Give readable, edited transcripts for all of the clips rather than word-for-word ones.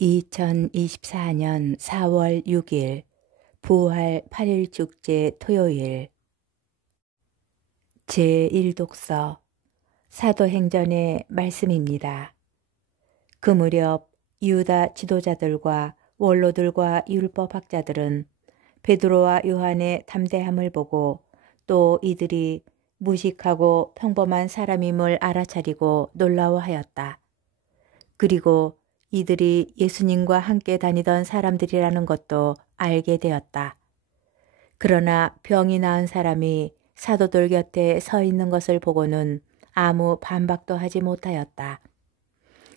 2024년 4월 6일 부활 8일 축제 토요일 제1독서 사도행전의 말씀입니다. 그 무렵 유다 지도자들과 원로들과 율법학자들은 베드로와 요한의 담대함을 보고 또 이들이 무식하고 평범한 사람임을 알아차리고 놀라워하였다. 그리고 이들이 예수님과 함께 다니던 사람들이라는 것도 알게 되었다. 그러나 병이 나은 사람이 사도들 곁에 서 있는 것을 보고는 아무 반박도 하지 못하였다.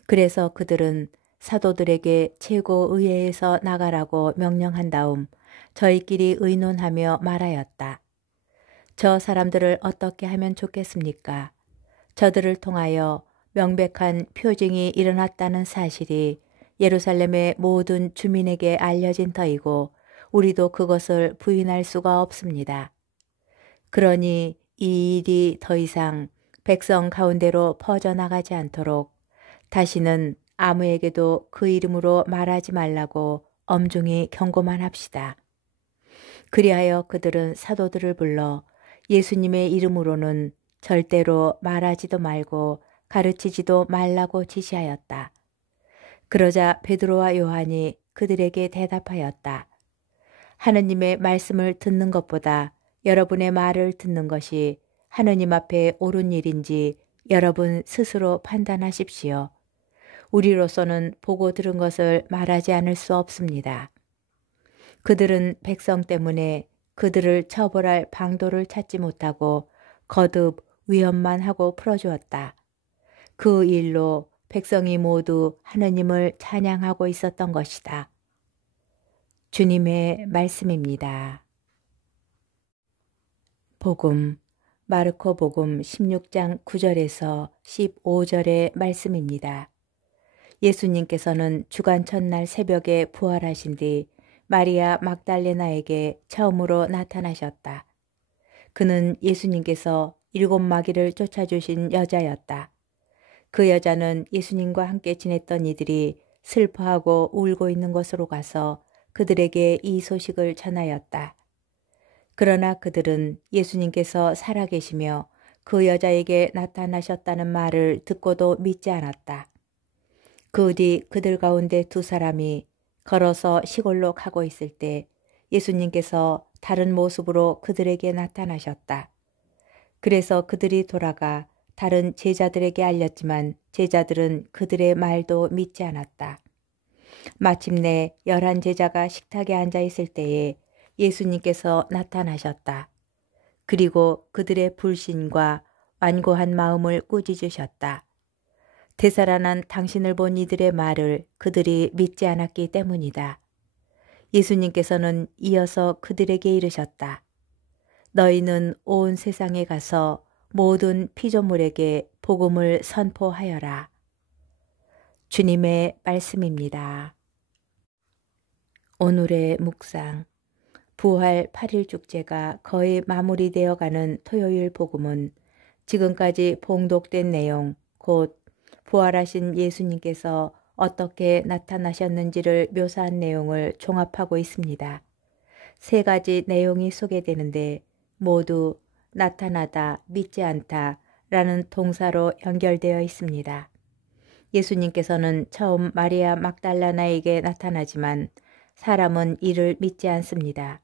그래서 그들은 사도들에게 최고의회에서 나가라고 명령한 다음 저희끼리 의논하며 말하였다. 저 사람들을 어떻게 하면 좋겠습니까? 저들을 통하여 명백한 표징이 일어났다는 사실이 예루살렘의 모든 주민에게 알려진 터이고 우리도 그것을 부인할 수가 없습니다. 그러니 이 일이 더 이상 백성 가운데로 퍼져나가지 않도록 다시는 아무에게도 그 이름으로 말하지 말라고 엄중히 경고만 합시다. 그리하여 그들은 사도들을 불러 예수님의 이름으로는 절대로 말하지도 말고 가르치지도 말라고 지시하였다. 그러자 베드로와 요한이 그들에게 대답하였다. 하느님의 말씀을 듣는 것보다 여러분의 말을 듣는 것이 하느님 앞에 옳은 일인지 여러분 스스로 판단하십시오. 우리로서는 보고 들은 것을 말하지 않을 수 없습니다. 그들은 백성 때문에 그들을 처벌할 방도를 찾지 못하고 거듭 위협만 하고 풀어주었다. 그 일로 백성이 모두 하느님을 찬양하고 있었던 것이다. 주님의 말씀입니다. 복음, 마르코 복음 16장 9절에서 15절의 말씀입니다. 예수님께서는 주간 첫날 새벽에 부활하신 뒤 마리아 막달레나에게 처음으로 나타나셨다. 그는 예수님께서 7 마귀를 쫓아주신 여자였다. 그 여자는 예수님과 함께 지냈던 이들이 슬퍼하고 울고 있는 곳으로 가서 그들에게 이 소식을 전하였다. 그러나 그들은 예수님께서 살아계시며 그 여자에게 나타나셨다는 말을 듣고도 믿지 않았다. 그 뒤 그들 가운데 2 사람이 걸어서 시골로 가고 있을 때 예수님께서 다른 모습으로 그들에게 나타나셨다. 그래서 그들이 돌아가 다른 제자들에게 알렸지만 제자들은 그들의 말도 믿지 않았다. 마침내 11 제자가 식탁에 앉아 있을 때에 예수님께서 나타나셨다. 그리고 그들의 불신과 완고한 마음을 꾸짖으셨다. 되살아난 당신을 본 이들의 말을 그들이 믿지 않았기 때문이다. 예수님께서는 이어서 그들에게 이르셨다. 너희는 온 세상에 가서 모든 피조물에게 복음을 선포하여라. 주님의 말씀입니다. 오늘의 묵상. 부활 8일 축제가 거의 마무리되어 가는 토요일 복음은 지금까지 봉독된 내용, 곧 부활하신 예수님께서 어떻게 나타나셨는지를 묘사한 내용을 종합하고 있습니다. 3 가지 내용이 소개되는데 모두 나타나다, 믿지 않다 라는 동사로 연결되어 있습니다. 예수님께서는 처음 마리아 막달라나에게 나타나지만 사람은 이를 믿지 않습니다.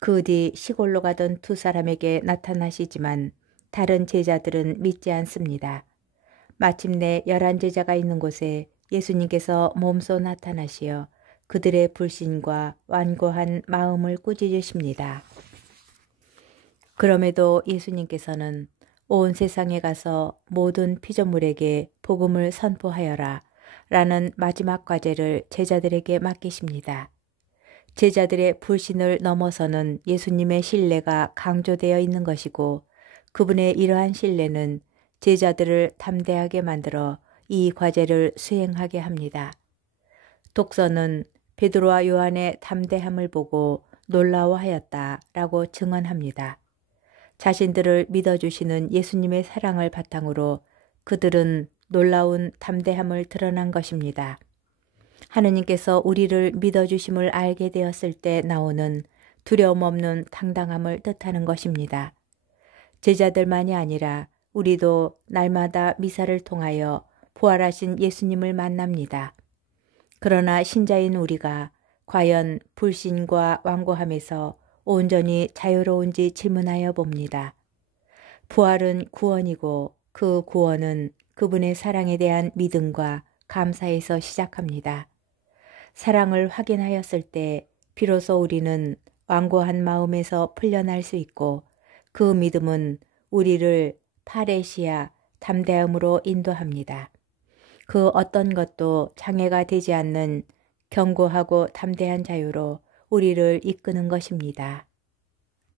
그 뒤 시골로 가던 2 사람에게 나타나시지만 다른 제자들은 믿지 않습니다. 마침내 11 제자가 있는 곳에 예수님께서 몸소 나타나시어 그들의 불신과 완고한 마음을 꾸짖으십니다. 그럼에도 예수님께서는 온 세상에 가서 모든 피조물에게 복음을 선포하여라 라는 마지막 과제를 제자들에게 맡기십니다. 제자들의 불신을 넘어서는 예수님의 신뢰가 강조되어 있는 것이고 그분의 이러한 신뢰는 제자들을 담대하게 만들어 이 과제를 수행하게 합니다. 독서는 베드로와 요한의 담대함을 보고 놀라워하였다라고 증언합니다. 자신들을 믿어주시는 예수님의 사랑을 바탕으로 그들은 놀라운 담대함을 드러난 것입니다. 하느님께서 우리를 믿어주심을 알게 되었을 때 나오는 두려움 없는 당당함을 뜻하는 것입니다. 제자들만이 아니라 우리도 날마다 미사를 통하여 부활하신 예수님을 만납니다. 그러나 신자인 우리가 과연 불신과 완고함에서 온전히 자유로운지 질문하여 봅니다. 부활은 구원이고 그 구원은 그분의 사랑에 대한 믿음과 감사에서 시작합니다. 사랑을 확인하였을 때 비로소 우리는 완고한 마음에서 풀려날 수 있고 그 믿음은 우리를 파레시아 담대함으로 인도합니다. 그 어떤 것도 장애가 되지 않는 견고하고 담대한 자유로 우리를 이끄는 것입니다.